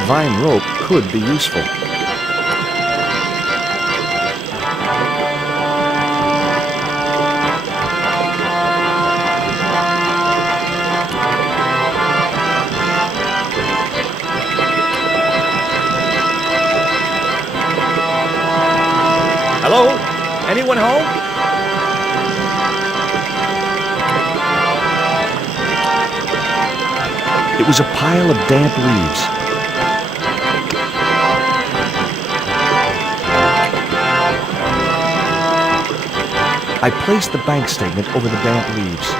that vine rope could be useful. Hello? Anyone home? It was a pile of damp leaves. I placed the bank statement over the damp leaves.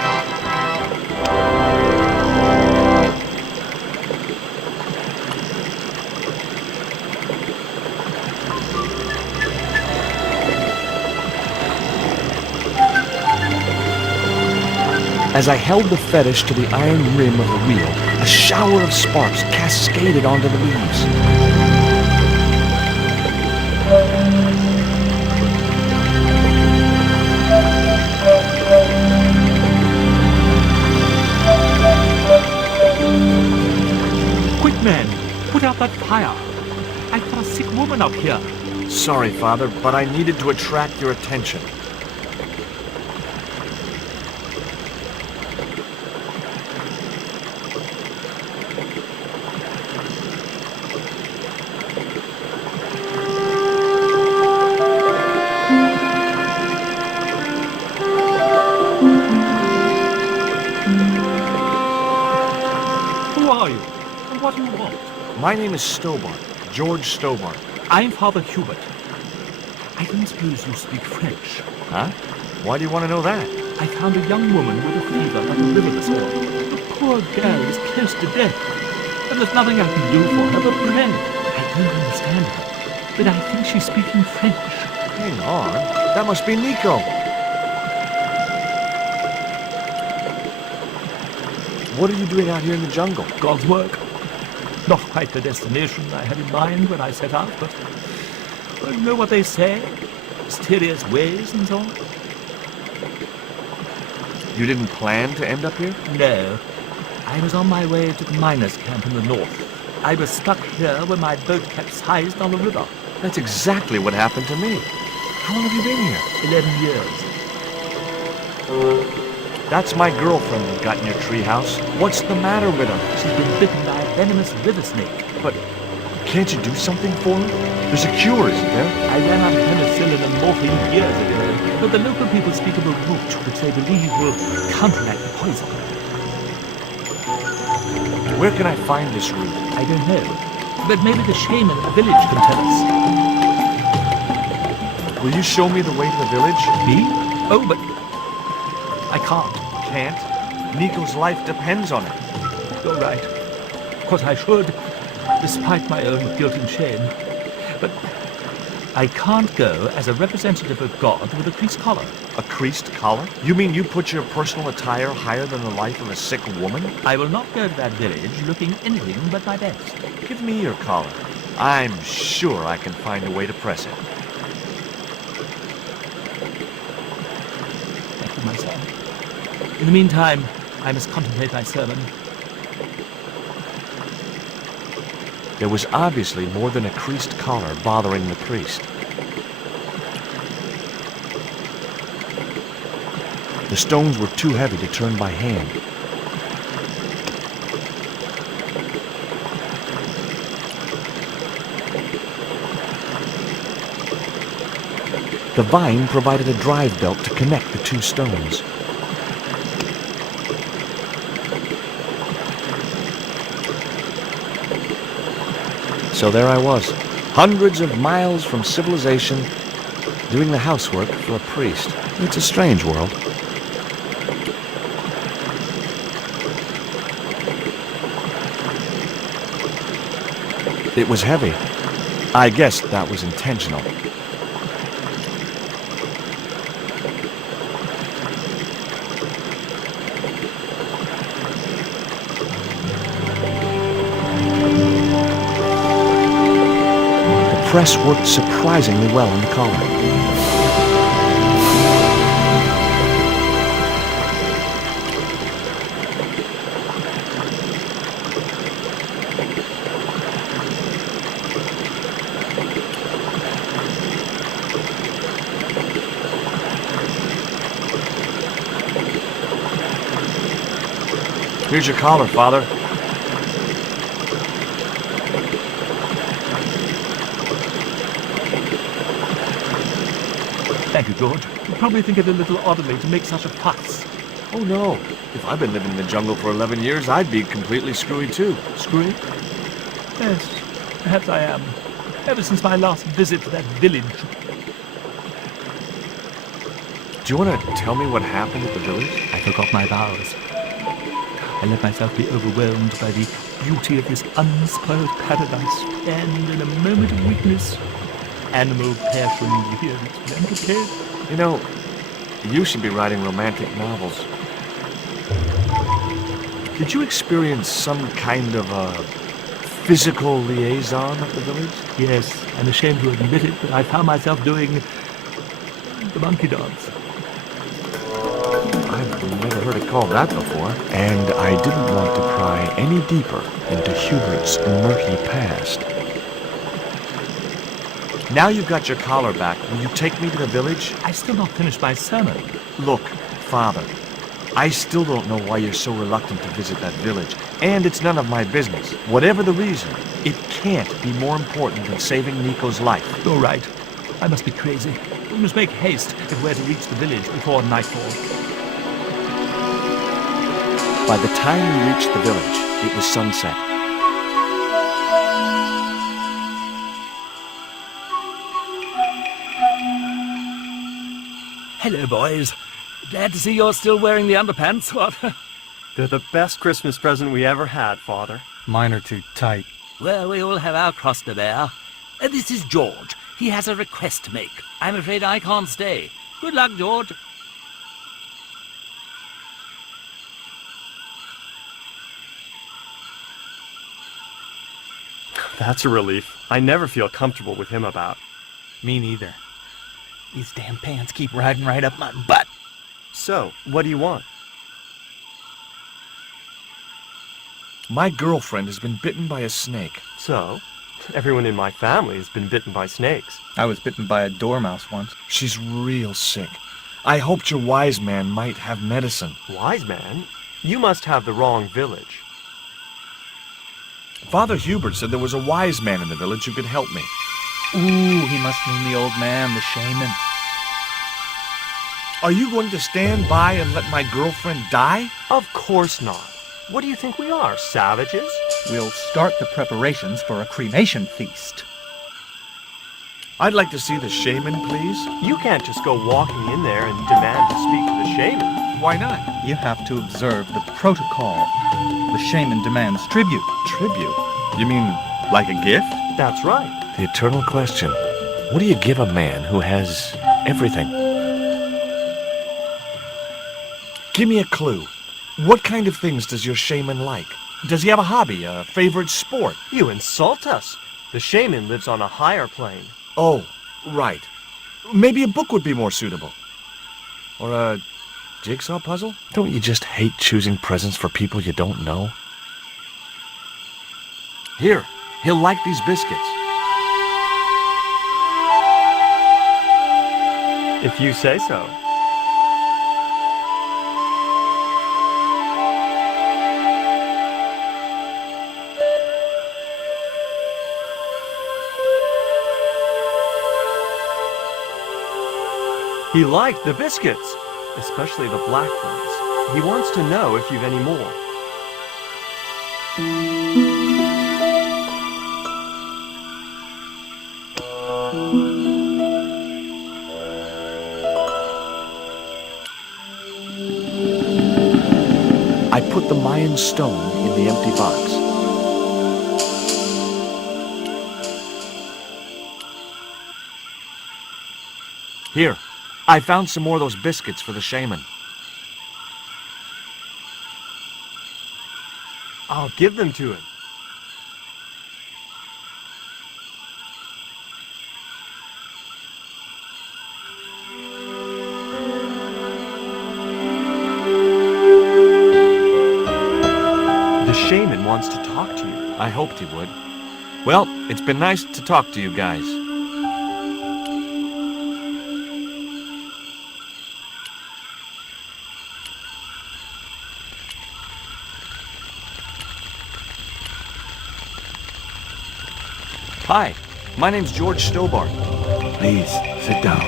As I held the fetish to the iron rim of the wheel, a shower of sparks cascaded onto the leaves. Quick, man! Put out that fire! I've got a sick woman up here. Sorry, Father, but I needed to attract your attention. Who are you? And what do you want? My name is Stobart, George Stobart. I'm Father Hubert. I don't suppose you speak French. Huh? Why do you want to know that? I found a young woman with a fever by the river this morning. The poor girl is close to death. And there's nothing I can do for her but pray. I don't understand her, but I think she's speaking French. Hang on. That must be Nico. What are you doing out here in the jungle? God's work. Not quite the destination I had in mind when I set out, but well, you know what they say? Mysterious ways and so on. You didn't plan to end up here? No. I was on my way to the miners' camp in the north. I was stuck here when my boat capsized on the river. That's exactly what happened to me. How long have you been here? 11 years. That's my girlfriend you got in your treehouse. What's the matter with her? She's been bitten by a venomous river snake. But can't you do something for her? There's a cure, isn't there? I ran out of penicillin and morphine years ago, but the local people speak of a root which they believe will counteract the poison. Where can I find this root? I don't know, but maybe the shaman at the village can tell us. Will you show me the way to the village? Me? Oh, but I can't. Can't? Nico's life depends on it. You're right. Of course I should, despite my own guilt and shame. But I can't go as a representative of God with a creased collar. A creased collar? You mean you put your personal attire higher than the life of a sick woman? I will not go to that village looking anything but my best. Give me your collar. I'm sure I can find a way to press it. Thank you, my son. In the meantime, I must contemplate my sermon. There was obviously more than a creased collar bothering the priest. The stones were too heavy to turn by hand. The vine provided a drive belt to connect the two stones. So there I was, hundreds of miles from civilization, doing the housework for a priest. It's a strange world. It was heavy. I guess that was intentional. The press worked surprisingly well in the collar. Here's your collar, Father. Thank you, George. You probably think it a little odd of me to make such a fuss. Oh, no. If I've been living in the jungle for 11 years, I'd be completely screwy, too. Screwy? Yes, perhaps I am. Ever since my last visit to that village. Do you want to tell me what happened at the village? I forgot my vows. I let myself be overwhelmed by the beauty of this unspoiled paradise, and in a moment of weakness, animal passion reared its rampant head. You know, you should be writing romantic novels. Did you experience some kind of a physical liaison at the village? Yes, I'm ashamed to admit it, but I found myself doing the monkey dance. I've never heard it called that before. And I didn't want to pry any deeper into Hubert's murky past. Now you've got your collar back, will you take me to the village? I've still not finished my sermon. Look, Father, I still don't know why you're so reluctant to visit that village, and it's none of my business. Whatever the reason, it can't be more important than saving Nico's life. You're right. I must be crazy. We must make haste if we're to reach the village before nightfall. By the time we reached the village, it was sunset. Hello, boys. Glad to see you're still wearing the underpants. What? They're the best Christmas present we ever had, Father. Mine are too tight. Well, we all have our cross to bear. This is George. He has a request to make. I'm afraid I can't stay. Good luck, George. That's a relief. I never feel comfortable with him about. Me neither. These damn pants keep riding right up my butt. So, what do you want? My girlfriend has been bitten by a snake. So, everyone in my family has been bitten by snakes. I was bitten by a dormouse once. She's real sick. I hoped your wise man might have medicine. Wise man? You must have the wrong village. Father Hubert said there was a wise man in the village who could help me. Ooh, he must mean the old man, the shaman. Are you going to stand by and let my girlfriend die? Of course not. What do you think we are, savages? We'll start the preparations for a cremation feast. I'd like to see the shaman, please. You can't just go walking in there and demand to speak to the shaman. Why not? You have to observe the protocol. The shaman demands tribute. Tribute? You mean like a gift? That's right. The eternal question. What do you give a man who has everything? Give me a clue. What kind of things does your shaman like? Does he have a hobby, a favorite sport? You insult us. The shaman lives on a higher plane. Oh, right. Maybe a book would be more suitable. Or a jigsaw puzzle? Don't you just hate choosing presents for people you don't know? Here, he'll like these biscuits. If you say so. He liked the biscuits, especially the black ones. He wants to know if you've any more. I put the Mayan stone in the empty box. Here, I found some more of those biscuits for the shaman. I'll give them to him. The shaman wants to talk to you. I hoped he would. Well, it's been nice to talk to you guys. Hi, my name's George Stobart. Please, sit down.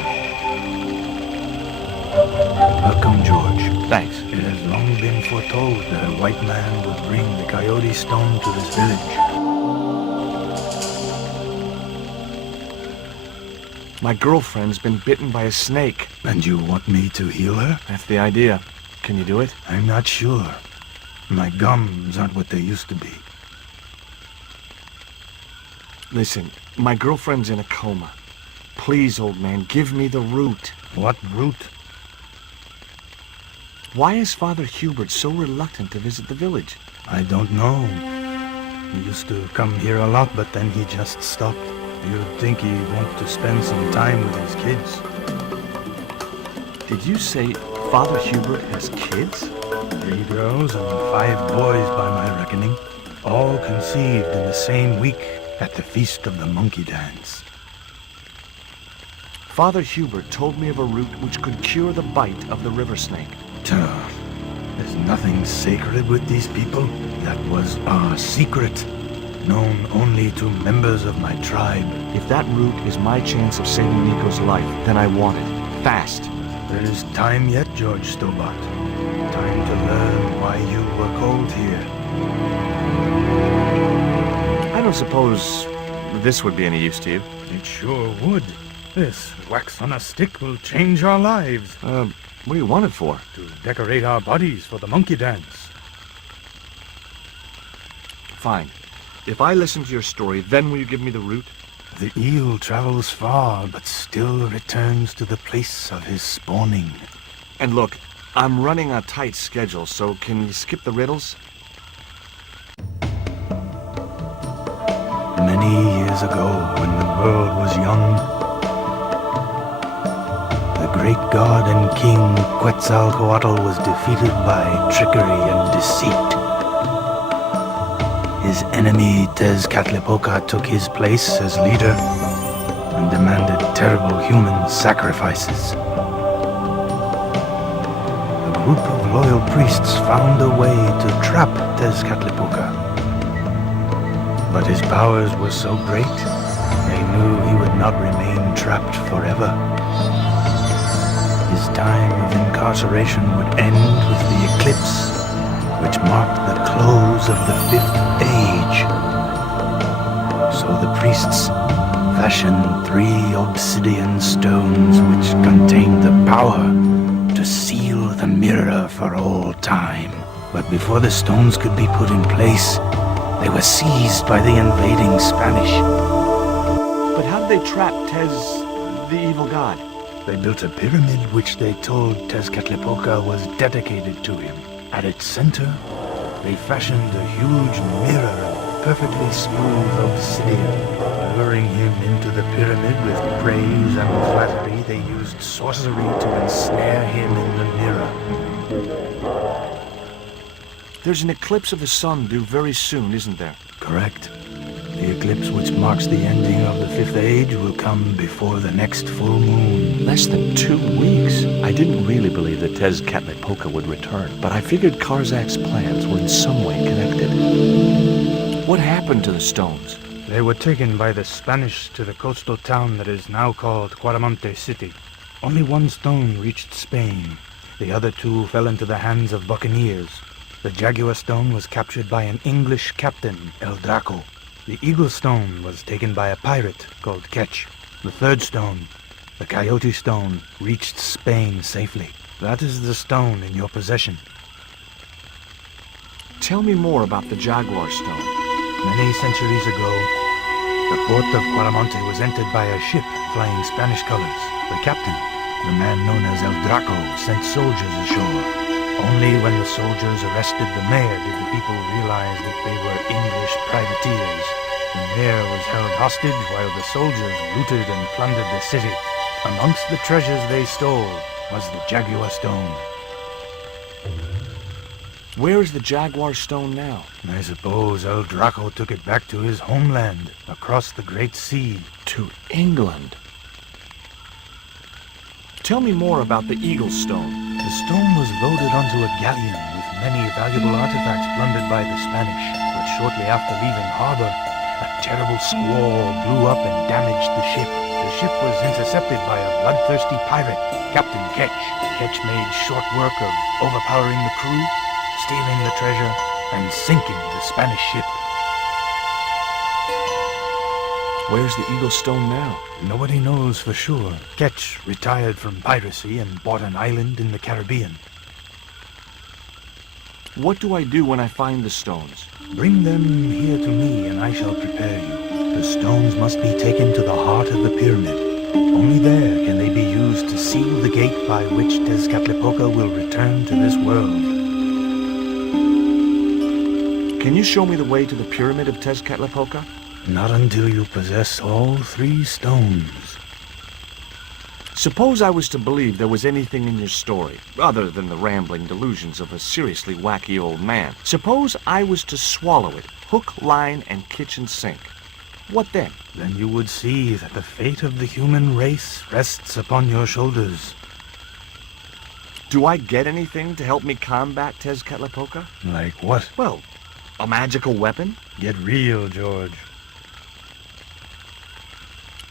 Welcome, George. Thanks. It has long been foretold that a white man would bring the coyote stone to this village. My girlfriend's been bitten by a snake. And you want me to heal her? That's the idea. Can you do it? I'm not sure. My gums aren't what they used to be. Listen, my girlfriend's in a coma. Please, old man, give me the root. What root? Why is Father Hubert so reluctant to visit the village? I don't know. He used to come here a lot, but then he just stopped. You'd think he'd want to spend some time with his kids. Did you say Father Hubert has kids? 3 girls and 5 boys by my reckoning. All conceived in the same week at the Feast of the Monkey Dance. Father Hubert told me of a root which could cure the bite of the river snake. There's nothing sacred with these people. That was our secret, known only to members of my tribe. If that root is my chance of saving Nico's life, then I want it. Fast. There is time yet, George Stobart. Time to learn why you were called here. I don't suppose this would be any use to you. It sure would. This wax on a stick will change our lives. What do you want it for? To decorate our bodies for the monkey dance. Fine. If I listen to your story, then will you give me the root? The eel travels far, but still returns to the place of his spawning. And look, I'm running a tight schedule, so can you skip the riddles? Many years ago, when the world was young, the great god and king Quetzalcoatl was defeated by trickery and deceit. His enemy Tezcatlipoca took his place as leader and demanded terrible human sacrifices. A group of loyal priests found a way to trap Tezcatlipoca. But his powers were so great, they knew he would not remain trapped forever. His time of incarceration would end with the eclipse, which marked the close of the 5th age. So the priests fashioned 3 obsidian stones which contained the power to seal the mirror for all time. But before the stones could be put in place, they were seized by the invading Spanish. But how did they trap Tez, the evil god? They built a pyramid which they told Tezcatlipoca was dedicated to him. At its center, they fashioned a huge mirror of perfectly smooth obsidian. Luring him into the pyramid with praise and flattery, they used sorcery to ensnare him in the mirror. There's an eclipse of the sun due very soon, isn't there? Correct. The eclipse which marks the ending of the 5th age will come before the next full moon. Less than 2 weeks. I didn't really believe that Tezcatlipoca would return, but I figured Karzak's plans were in some way connected. What happened to the stones? They were taken by the Spanish to the coastal town that is now called Cuaramonte City. Only 1 stone reached Spain. The other 2 fell into the hands of buccaneers. The Jaguar stone was captured by an English captain, El Draco. The Eagle stone was taken by a pirate called Ketch. The 3rd stone, the Coyote stone, reached Spain safely. That is the stone in your possession. Tell me more about the Jaguar stone. Many centuries ago, the port of Cuaramonte was entered by a ship flying Spanish colors. The captain, the man known as El Draco, sent soldiers ashore. Only when the soldiers arrested the mayor did the people realize that they were English privateers. The mayor was held hostage while the soldiers looted and plundered the city. Amongst the treasures they stole was the Jaguar stone. Where is the Jaguar stone now? I suppose El Draco took it back to his homeland, across the Great Sea. To England. Tell me more about the Eagle stone. The stone was loaded onto a galleon with many valuable artifacts plundered by the Spanish, but shortly after leaving harbor, a terrible squall blew up and damaged the ship. The ship was intercepted by a bloodthirsty pirate, Captain Ketch. Ketch made short work of overpowering the crew, stealing the treasure, and sinking the Spanish ship. Where's the Eagle Stone now? Nobody knows for sure. Ketch retired from piracy and bought an island in the Caribbean. What do I do when I find the stones? Bring them here to me and I shall prepare you. The stones must be taken to the heart of the pyramid. Only there can they be used to seal the gate by which Tezcatlipoca will return to this world. Can you show me the way to the pyramid of Tezcatlipoca? Not until you possess all 3 stones. Suppose I was to believe there was anything in your story, other than the rambling delusions of a seriously wacky old man. Suppose I was to swallow it, hook, line, and kitchen sink. What then? Then you would see that the fate of the human race rests upon your shoulders. Do I get anything to help me combat Tezcatlipoca? Like what? Well, a magical weapon? Get real, George.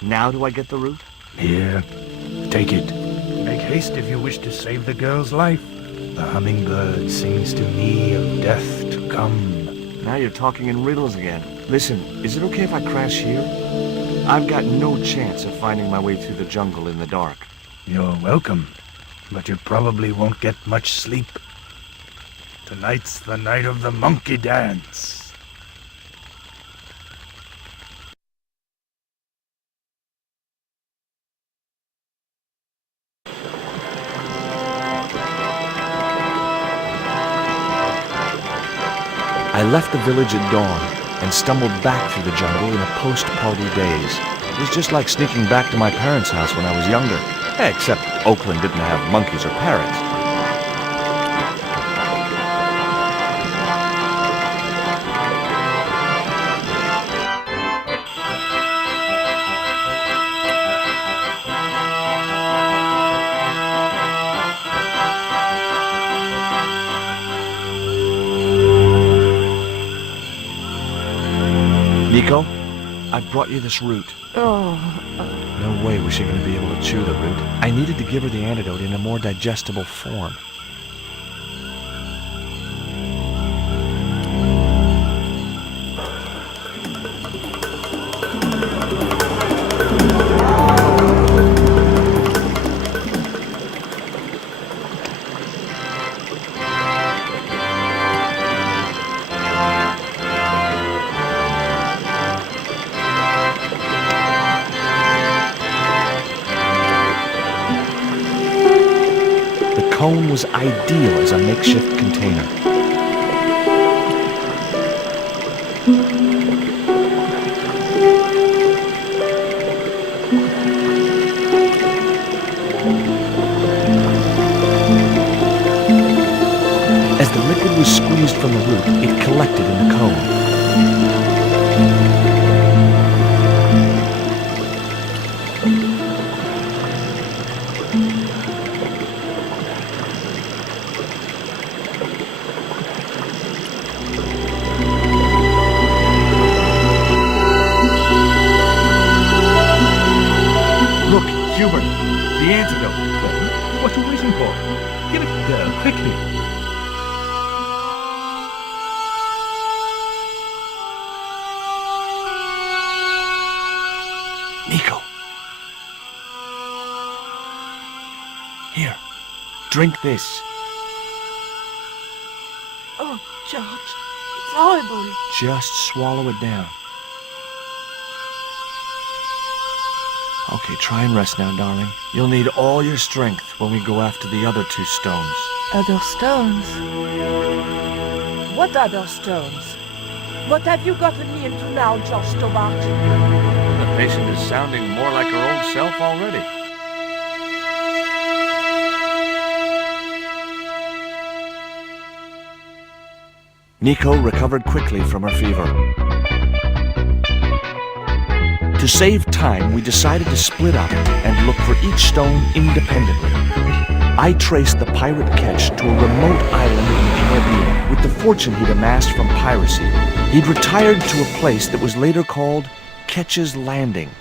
Now do I get the root? Here, take it. Make haste if you wish to save the girl's life. The hummingbird sings to me of death to come. Now you're talking in riddles again. Listen, is it okay if I crash here? I've got no chance of finding my way through the jungle in the dark. You're welcome, but you probably won't get much sleep. Tonight's the night of the monkey dance. I left the village at dawn and stumbled back through the jungle in a post-party daze. It was just like sneaking back to my parents' house when I was younger. Except Oakland didn't have monkeys or parrots. Nico, I brought you this root. No way was she going to be able to chew the root. I needed to give her the antidote in a more digestible form. The cone was ideal as a makeshift container. As the liquid was squeezed from the root, it collected in the cone. Look, Hubert, the antidote. Well, what are you waiting for? Give it to the girl, quickly. Nico. Here, drink this. Oh, George, it's horrible. Just swallow it down. Okay, try and rest now, darling. You'll need all your strength when we go after the other 2 stones. Other stones? What other stones? What have you gotten me into now, George Stobart? The patient is sounding more like her old self already. Nico recovered quickly from her fever. To save time, we decided to split up and look for each stone independently. I traced the pirate Ketch to a remote island in the Caribbean. With the fortune he'd amassed from piracy, he'd retired to a place that was later called Ketch's Landing.